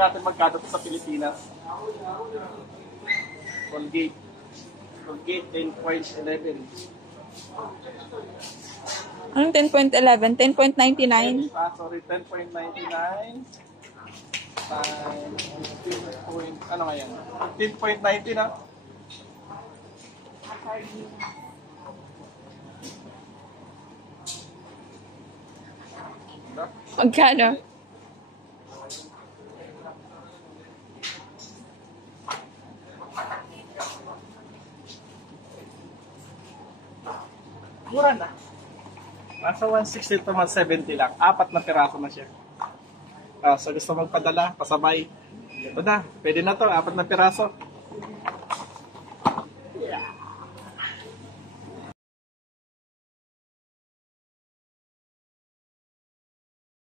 natin magkano to sa Pilipinas. Colgate. Colgate 10.11. Anong 10.11? 10.99? Sorry, 10.99. Times 15 ano nga yan? 15.90 na. Magkano? Mura na. Nasa 160 to 170 lang. 4 na piraso na siya. So gusto magpadala, pasabay. Ito na, pwede na to, 4 na piraso.